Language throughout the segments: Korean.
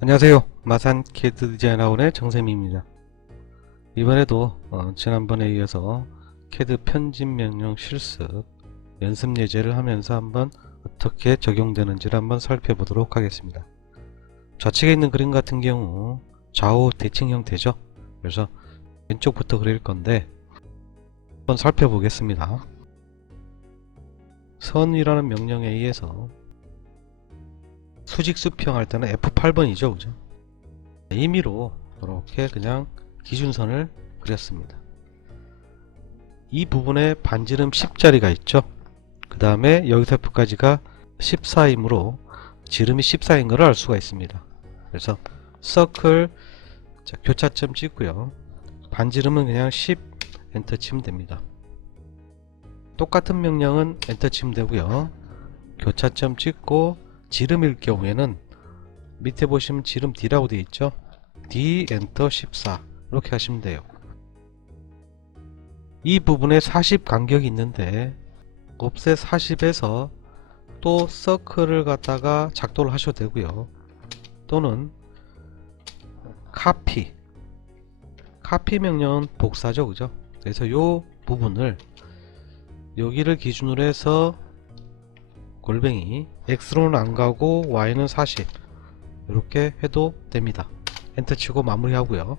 안녕하세요. 마산 CAD 디자인 학원의 정쌤입니다. 이번에도 지난번에 이어서 CAD 편집 명령 실습 연습 예제를 하면서 한번 어떻게 적용되는지를 한번 살펴보도록 하겠습니다. 좌측에 있는 그림 같은 경우 좌우 대칭 형태죠. 그래서 왼쪽부터 그릴 건데 한번 살펴보겠습니다. 선이라는 명령에 의해서 수직 수평할 때는 F8번이죠. 그죠? 임의로 이렇게 그냥 기준선을 그렸습니다. 이 부분에 반지름 10짜리가 있죠. 그 다음에 여기서 F까지가 14이므로 지름이 14인 것을 알 수가 있습니다. 그래서 서클 교차점 찍고요. 반지름은 그냥 10 엔터 치면 됩니다. 똑같은 명령은 엔터 치면 되고요. 교차점 찍고 지름일 경우에는 밑에 보시면 지름 D라고 되어 있죠. D 엔터 14 이렇게 하시면 돼요. 이 부분에 40 간격이 있는데 옵셋 40에서 또 서클을 갖다가 작도를 하셔도 되고요. 또는 카피 명령은 복사죠. 그죠? 그래서 요 부분을 여기를 기준으로 해서 골뱅이 X로는 안 가고 Y는 40 이렇게 해도 됩니다. 엔터 치고 마무리 하고요.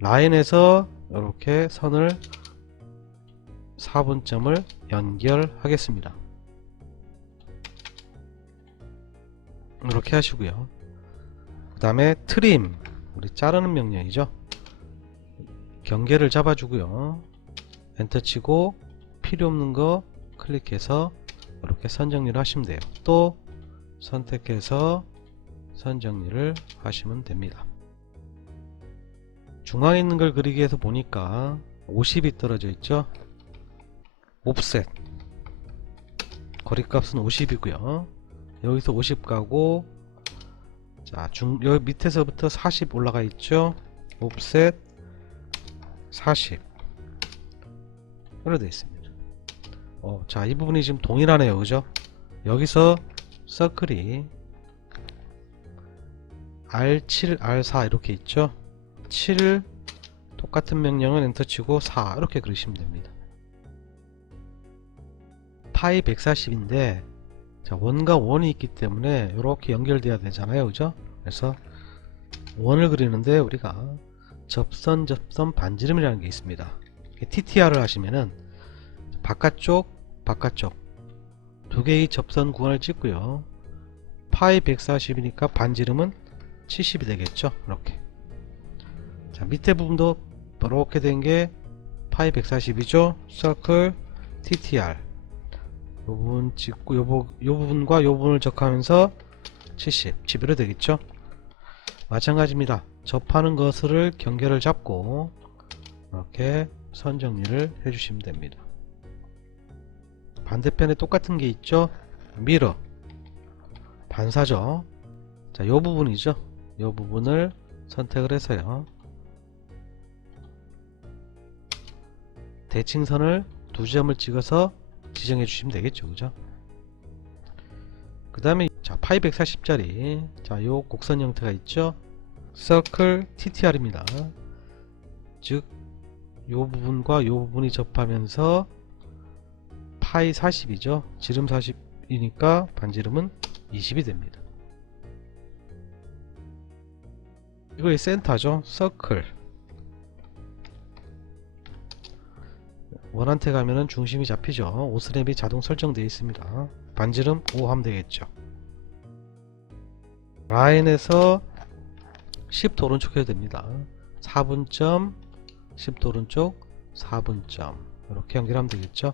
라인에서 이렇게 선을 4분점을 연결하겠습니다. 이렇게 하시고요. 그 다음에 트림, 우리 자르는 명령이죠. 경계를 잡아주고요. 엔터 치고 필요 없는 거 클릭해서 이렇게 선 정리를 하시면 돼요. 또 선택해서 선 정리를 하시면 됩니다. 중앙에 있는 걸 그리기 위해서 보니까 50이 떨어져 있죠. 옵셋 거리값은 50이고요 여기서 50 가고, 자 여기 밑에서부터 40 올라가 있죠. 옵셋 40 이렇게 되어 있습니다. 자, 이 부분이 지금 동일하네요. 그죠? 여기서 서클이 R7, R4 이렇게 있죠. 7 똑같은 명령은 엔터 치고 4 이렇게 그리시면 됩니다. 파이 140인데 자, 원과 원이 있기 때문에 이렇게 연결돼야 되잖아요. 그죠? 그래서 원을 그리는데 우리가 접선 반지름이라는 게 있습니다. TTR을 하시면은 바깥쪽 두 개의 접선 구간을 찍고요. 파이 140이니까 반지름은 70이 되겠죠. 이렇게. 자, 밑에 부분도 이렇게 된 게 파이 140이죠. 서클 TTR 요 부분 찍고 요 부분과 요 부분을 접하면서 70 11로 되겠죠. 마찬가지입니다. 접하는 것을 경계를 잡고 이렇게 선 정리를 해주시면 됩니다. 반대편에 똑같은 게 있죠. 미러 반사죠. 자, 요 부분이죠. 요 부분을 선택을 해서요. 대칭선을 두 점을 찍어서 지정해 주시면 되겠죠. 그죠? 그 다음에 자, 파이 140짜리 자, 요 곡선 형태가 있죠. 서클 TTR입니다. 즉 요 부분과 요 부분이 접하면서 파이 40이죠. 지름 40이니까 반지름은 20이 됩니다. 이거의 센터죠. 서클 원한테 가면은 중심이 잡히죠. 오스랩이 자동 설정되어 있습니다. 반지름 5 하면 되겠죠. 라인에서 10도 오른쪽 해도 됩니다. 4분점 10도 오른쪽 4분점 이렇게 연결하면 되겠죠.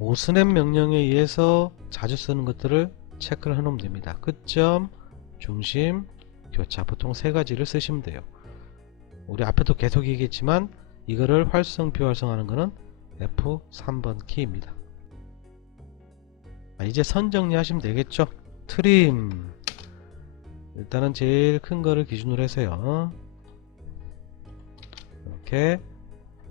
오스냅 명령에 의해서 자주 쓰는 것들을 체크를 해 놓으면 됩니다. 끝점, 중심, 교차 보통 세 가지를 쓰시면 돼요. 우리 앞에도 계속 얘기했지만 이거를 활성 비활성하는 것은 F3번 키입니다. 이제 선 정리하시면 되겠죠. 트림 일단은 제일 큰 거를 기준으로 해서요. 이렇게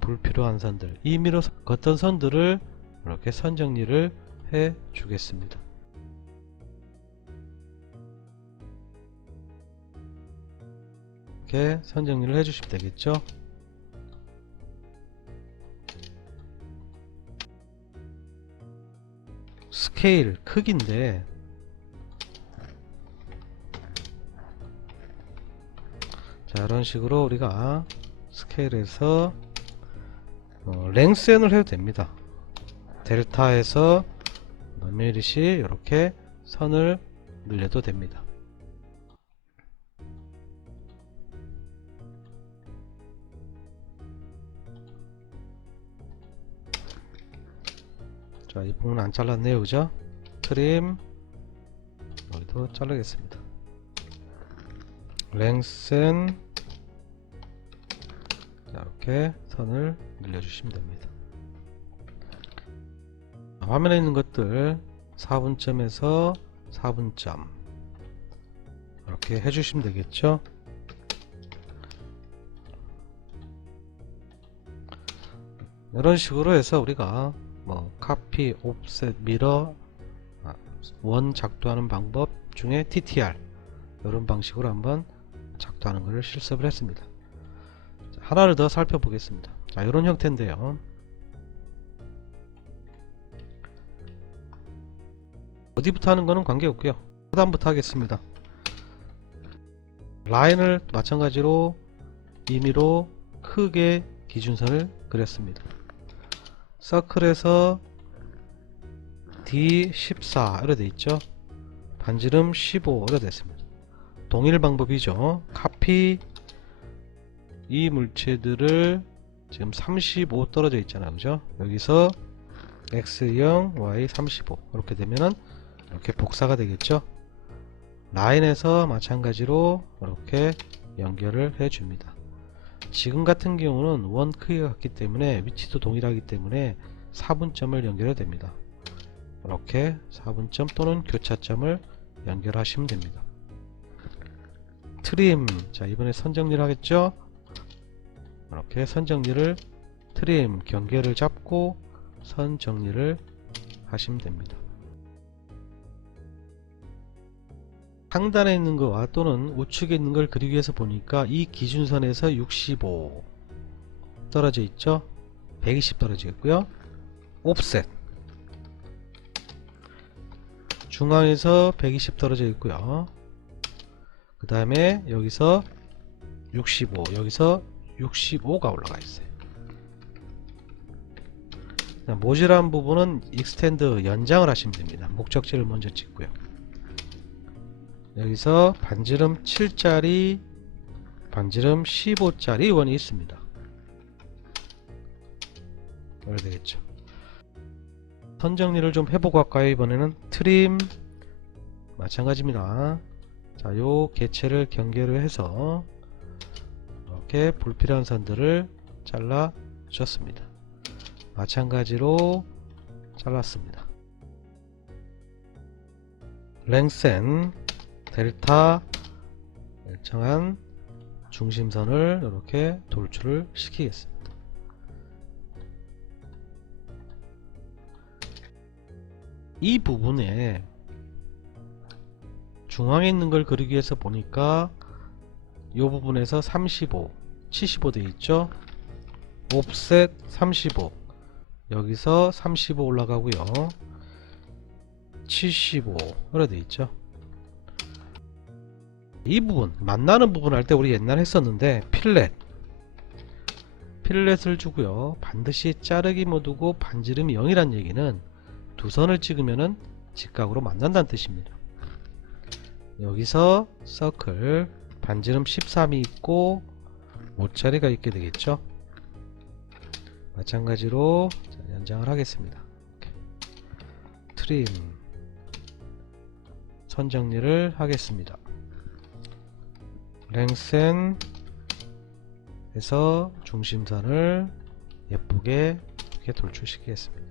불필요한 선들 임의로 걷던 선들을 이렇게 선 정리를 해 주겠습니다. 이렇게 선 정리를 해주시면 되겠죠. 스케일 크기인데 자, 이런 식으로 우리가 스케일에서 랭스엔을 해도 됩니다. 델타에서 몇 밀리씩 이렇게 선을 늘려도 됩니다. 자, 이 부분 안 잘랐네요, 그죠? 트림 여기도 자르겠습니다. 랭센 이렇게 선을 늘려주시면 됩니다. 화면에 있는 것들 4분점에서 4분점 이렇게 해주시면 되겠죠. 이런 식으로 해서 우리가 뭐 카피, 옵셋, 미러, 원 작도하는 방법 중에 TTR 이런 방식으로 한번 작도하는 것을 실습을 했습니다. 자, 하나를 더 살펴보겠습니다. 자, 이런 형태인데요. 어디부터 하는 거는 관계없고요. 하단부터 하겠습니다. 라인을 마찬가지로 임의로 크게 기준선을 그렸습니다. 서클에서 D14 이렇게 되어 있죠. 반지름 15 이렇게 됐습니다. 동일 방법이죠. 카피 이 물체들을 지금 35 떨어져 있잖아요, 그죠? 여기서 X0, Y 35 이렇게 되면은 이렇게 복사가 되겠죠. 라인에서 마찬가지로 이렇게 연결을 해 줍니다. 지금 같은 경우는 원 크기가 같기 때문에 위치도 동일하기 때문에 4분점을 연결해도 됩니다. 이렇게 4분점 또는 교차점을 연결하시면 됩니다. 트림, 자 이번에 선 정리를 하겠죠. 이렇게 선 정리를 트림 경계를 잡고 선 정리를 하시면 됩니다. 상단에 있는 거와 또는 우측에 있는 걸 그리기 위해서 보니까 이 기준선에서 65 떨어져 있죠. 120 떨어져 있고요. 옵셋 중앙에서 120 떨어져 있고요. 그 다음에 여기서 65 여기서 65가 올라가 있어요. 모질한 부분은 익스텐드 연장을 하시면 됩니다. 목적지를 먼저 찍고요. 여기서 반지름 7짜리 반지름 15짜리 원이 있습니다. 이렇게 되겠죠. 선 정리를 좀 해보고 할까요? 이번에는 트림 마찬가지입니다. 자, 요 개체를 경계를 해서 이렇게 불필요한 선들을 잘라 주셨습니다. 마찬가지로 잘랐습니다. 랭센 델타 일정한 중심선을 이렇게 돌출을 시키겠습니다. 이 부분에 중앙에 있는 걸 그리기 위해서 보니까 이 부분에서 35, 75 되어 있죠. 옵셋 35 여기서 35 올라가고요. 75 이렇게 되어 있죠. 이 부분 만나는 부분 할 때 우리 옛날에 했었는데 필렛을 주고요. 반드시 자르기 모드고 반지름이 0이란 얘기는 두 선을 찍으면은 직각으로 만난다는 뜻입니다. 여기서 서클 반지름 13이 있고 5짜리가 있게 되겠죠. 마찬가지로 연장을 하겠습니다. 트림 선 정리를 하겠습니다. 랭센 에서 중심선을 예쁘게 이렇게 돌출시키겠습니다.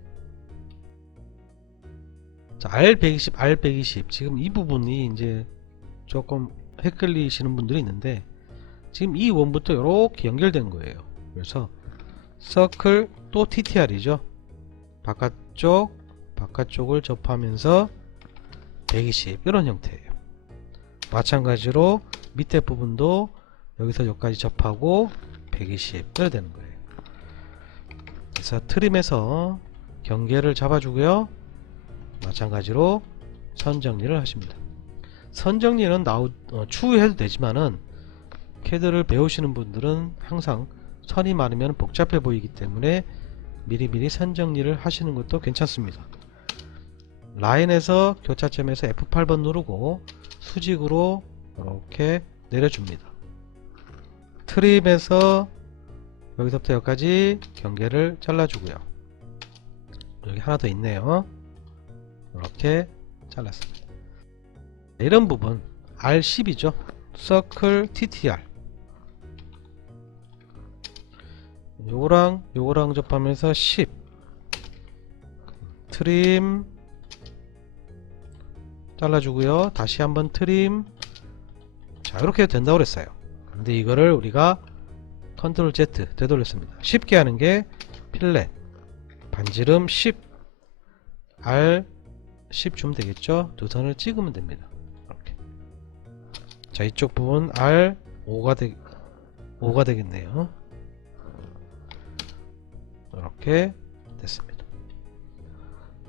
자, R120, R120 지금 이 부분이 이제 조금 헷갈리시는 분들이 있는데 지금 이 원부터 이렇게 연결된 거예요. 그래서 서클 또 TTR이죠. 바깥쪽을 접하면서 120 이런 형태예요. 마찬가지로 밑에 부분도 여기서 여기까지 접하고 120 이래 되는 거예요. 그래서 트림에서 경계를 잡아주고요. 마찬가지로 선 정리를 하십니다. 선 정리는 추후해도 되지만은 CAD를 배우시는 분들은 항상 선이 많으면 복잡해 보이기 때문에 미리미리 선 정리를 하시는 것도 괜찮습니다. 라인에서 교차점에서 F8번 누르고 수직으로 이렇게 내려줍니다. 트림에서 여기서부터 여기까지 경계를 잘라주고요. 여기 하나 더 있네요. 이렇게 잘랐습니다. 이런 부분 R10이죠. Circle TTR 요거랑 접하면서 10 트림 잘라주고요. 다시 한번 트림. 자, 이렇게 된다고 그랬어요. 근데 이거를 우리가 컨트롤 Z 되돌렸습니다. 쉽게 하는 게 필렛 반지름 10 R 10 주면 되겠죠. 두 선을 찍으면 됩니다. 이렇게. 자, 이쪽 부분 R 5가 되겠네요. 이렇게 됐습니다.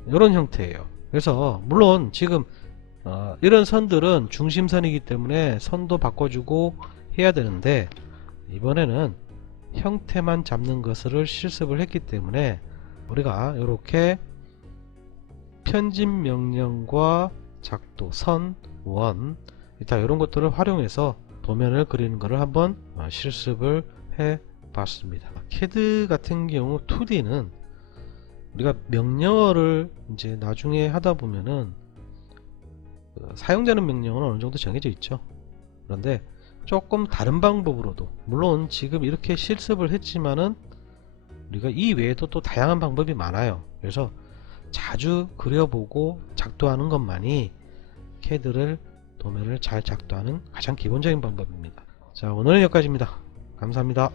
이런 형태예요. 그래서 물론 지금 이런 선들은 중심선이기 때문에 선도 바꿔주고 해야 되는데 이번에는 형태만 잡는 것을 실습을 했기 때문에 우리가 이렇게 편집 명령과 작도, 선, 원 일단 이런 것들을 활용해서 도면을 그리는 것을 한번 실습을 해 봤습니다. CAD 같은 경우 2D는 우리가 명령어를 이제 나중에 하다 보면은 사용자는 명령어는 어느 정도 정해져 있죠. 그런데 조금 다른 방법으로도 물론 지금 이렇게 실습을 했지만은 우리가 이 외에도 또 다양한 방법이 많아요. 그래서 자주 그려보고 작도하는 것만이 CAD를 도면을 잘 작도하는 가장 기본적인 방법입니다. 자, 오늘은 여기까지입니다. 감사합니다.